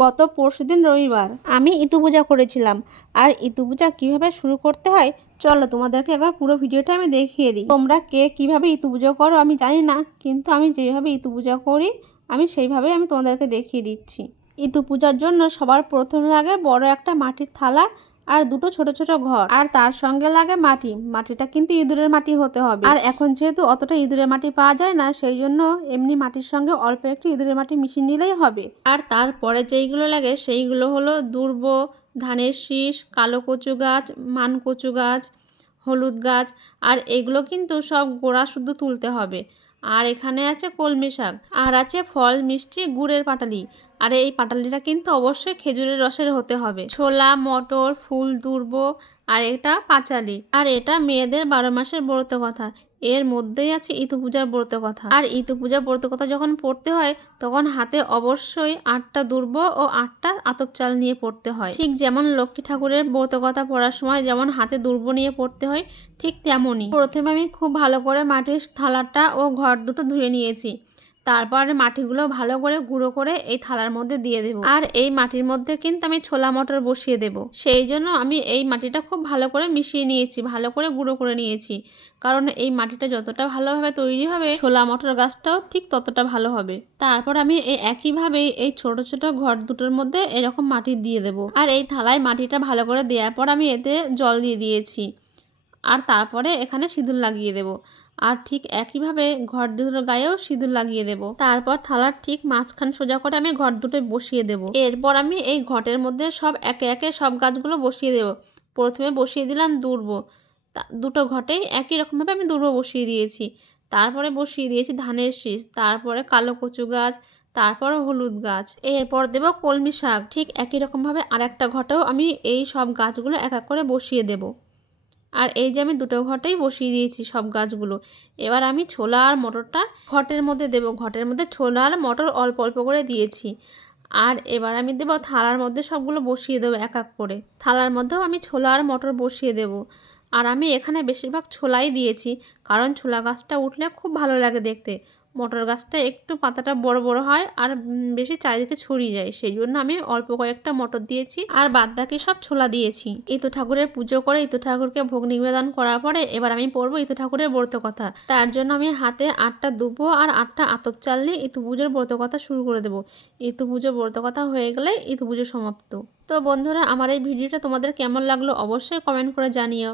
গত পরশুদিন রবিবার আমি ইতু পূজা করেছিলাম। আর ইতু পূজা কীভাবে শুরু করতে হয় চলো তোমাদেরকে একবার পুরো ভিডিওটা আমি দেখিয়ে দিই। তোমরা কে কীভাবে ইতু পুজো করো আমি জানি না, কিন্তু আমি যেভাবে ইতু পূজা করি আমি সেইভাবেই আমি তোমাদেরকে দেখিয়ে দিচ্ছি। ইতু পূজার জন্য সবার প্রথমে লাগে বড় একটা মাটির থালা আর দুটো ছোট ছোট ঘর, আর তার সঙ্গে লাগে মাটিটা কিন্তু ইঁদুরের মাটি হতে হবে। আর এখন যেহেতু অতটা ইঁদুরের মাটি পাওয়া যায় না, সেই জন্য এমনি মাটির সঙ্গে অল্প একটু ইঁদুরের মাটি মিশিয়ে নিলেই হবে। আর তারপরে যেইগুলো লাগে সেইগুলো হলো দুর্ব, ধানের শীষ, কালো কচু গাছ, মান কচু গাছ, হলুদ গাছ, আর এগুলো কিন্তু সব গোড়া শুদ্ধ তুলতে হবে। আর এখানে আছে কলমি শাক, আর আছে ফল মিষ্টি গুড়ের পাটালি। আর এই পাটালিটা কিন্তু অবশ্যই খেজুরের রসের হতে হবে। ছোলা, মটর, ফুল দুর্ব, আর এটা পাঁচালি। আর এটা মেয়েদের 12 মাসের ব্রত কথা, এর মধ্যেই আছে ইতু পূজার ব্রত কথা। আর ইতু পূজার ব্রত কথা যখন পড়তে হয় তখন হাতে অবশ্যই 8টা দুর্ব ও 8টা আতপ চাল নিয়ে পড়তে হয়। ঠিক যেমন লক্ষ্মী ঠাকুরের ব্রত কথা পড়ার সময় যেমন হাতে দুর্ব নিয়ে পড়তে হয়, ঠিক তেমনই। প্রথমে আমি খুব ভালো করে মাটির থালাটা ও ঘর দুটো ধুয়ে নিয়েছি। তারপরে মাটিগুলো ভালো করে গুঁড়ো করে এই থালার মধ্যে দিয়ে দেবো। আর এই মাটির মধ্যে কিন্তু আমি ছোলা মটর বসিয়ে দেব। সেই জন্য আমি এই মাটিটা খুব ভালো করে মিশিয়ে নিয়েছি, ভালো করে গুঁড়ো করে নিয়েছি। কারণ এই মাটিটা যতটা ভালোভাবে তৈরি হবে ছোলা মটর গাছটাও ঠিক ততটা ভালো হবে। তারপর আমি এই একইভাবেই এই ছোট ছোট ঘর দুটোর মধ্যে এরকম মাটি দিয়ে দেব। আর এই থালায় মাটিটা ভালো করে দেওয়ার পর আমি এতে জল দিয়ে দিয়েছি। আর তারপরে এখানে সিঁদুর লাগিয়ে দেব। আর ঠিক একইভাবে ঘর দুটোর গায়েও সিঁদুর লাগিয়ে দেব। তারপর থালার ঠিক মাঝখান সোজা করে আমি ঘর দুটো বসিয়ে দেব। এরপর আমি এই ঘটের মধ্যে সব একে একে সব গাছগুলো বসিয়ে দেব। প্রথমে বসিয়ে দিলাম দুর্ব, দুটো ঘটেই একই রকমভাবে আমি দুর্ব বসিয়ে দিয়েছি। তারপরে বসিয়ে দিয়েছি ধানের শীষ, তারপরে কালো কচু গাছ, তারপর হলুদ গাছ, এরপর দেব কলমি শাক। ঠিক একই রকমভাবে আর একটা ঘটেও আমি এই সব গাছগুলো এক এক করে বসিয়ে দেব। আর এই যে আমি দুটো ঘটেই বসিয়ে দিয়েছি সব গাছগুলো। এবার আমি ছোলা আর মটরটা ঘটের মধ্যে দেব। ঘটের মধ্যে ছোলা আর মটর অল্প অল্প করে দিয়েছি। আর এবার আমি দেব থালার মধ্যে সবগুলো বসিয়ে দেবো এক এক করে। থালার মধ্যেও আমি ছোলা আর মটর বসিয়ে দেব। আর আমি এখানে বেশিরভাগ ছোলাই দিয়েছি, কারণ ছোলা গাছটা উঠলে খুব ভালো লাগে দেখতে। মটর গাছটা একটু পাতাটা বড় বড় হয় আর বেশি চারিদিকে ছড়িয়ে যায়, সেই জন্য আমি অল্প কয়েকটা মটর দিয়েছি আর বাদ বাকি সব ছোলা দিয়েছি। ইতু ঠাকুরের পুজো করে ইতু ঠাকুরকে ভোগ নিবেদন করার পরে এবার আমি পড়বো ইতু ঠাকুরের ব্রত কথা। তার জন্য আমি হাতে 8টা দুব্ব আর 8টা আতপ চাল নিয়ে ইতু পুজোর ব্রত কথা শুরু করে দেবো। ইতু পুজোর ব্রত কথা হয়ে গেলে ইতু পুজো সমাপ্ত। তো বন্ধুরা, আমার এই ভিডিওটা তোমাদের কেমন লাগলো অবশ্যই কমেন্ট করে জানিও।